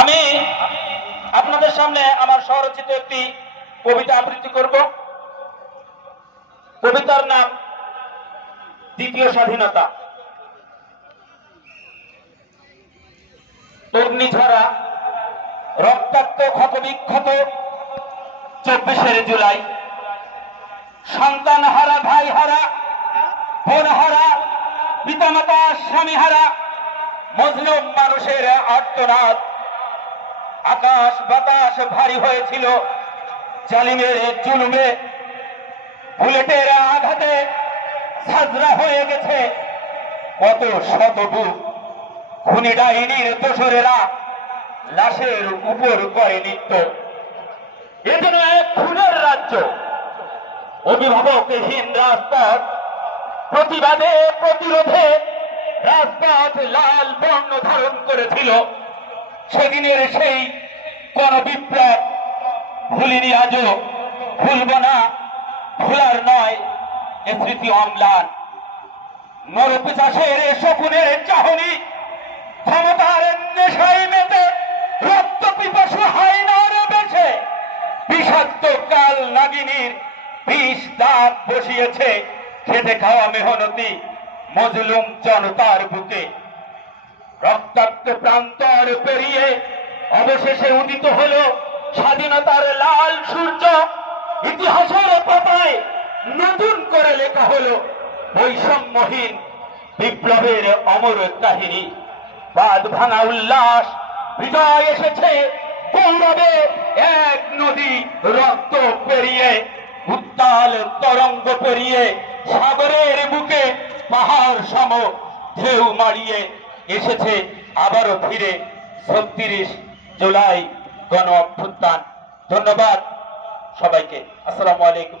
আমি আপনাদের সামনে আমার স্বরচিত একটি কবিতা আবৃত্তি করব। কবিতার নাম দ্বিতীয় স্বাধীনতা। অগ্নিঝরা রক্তাক্ত ক্ষতবিক্ষত 24শে জুলাই, সন্তান হারা, ভাই হারা, বোন হারা, পিতামাতা স্বামী হারা মজলুম মানুষের আর্তনাদ। আকাশ বাতাস ভারী হয়েছিল জালিমের জুলুমে, বুলেটের আঘাতে ঝাঁঝরা হয়ে গেছে কত শত বুক। খুনি ডাইনির দোসরেরা লাশের উপর করে নৃত্য। এ যেন এক খুনের রাজ্য। অভিভাবকহীন রাজপথ, প্রতিবাদে প্রতিরোধে রাজপথ লাল বর্ণ ধারণ করেছিল। সেদিনের সেই গণবিপ্লব ভুলিনি, আজও ভুলব না, ভুলার নয় এ স্মৃতি অম্লান। নরপিশাচের শকুনের চাহনি, ক্ষমতার নেশায় মেতে রক্ত পিপাসু হায়নার বেছে বিষাক্ত কাল নাগিনীর বিষ দাঁত বসিয়েছে খেটে খাওয়া মেহনতি মজলুম জনতার বুকে। রক্তাক্ত প্রান্তর পেরিয়ে অবশেষে উদিত হলো স্বাধীনতার লাল সূর্য। ইতিহাসের পাতায় নতুন করে লেখা হলো বৈষম্যহীন বিপ্লবের অমর কাহিনী। বাঁধ ভাঙা উল্লাস, বিজয় এসেছে গৌরবে এক নদী রক্ত পেরিয়ে, উত্তাল তরঙ্গ পেরিয়ে সাগরের বুকে পাহাড় সম ঢেউ মারিয়ে এসেছে আবারও ফিরে ৩৬ জুলাই গণ অভ্যুত্থান। ধন্যবাদ সবাইকে। আসসালামু আলাইকুম।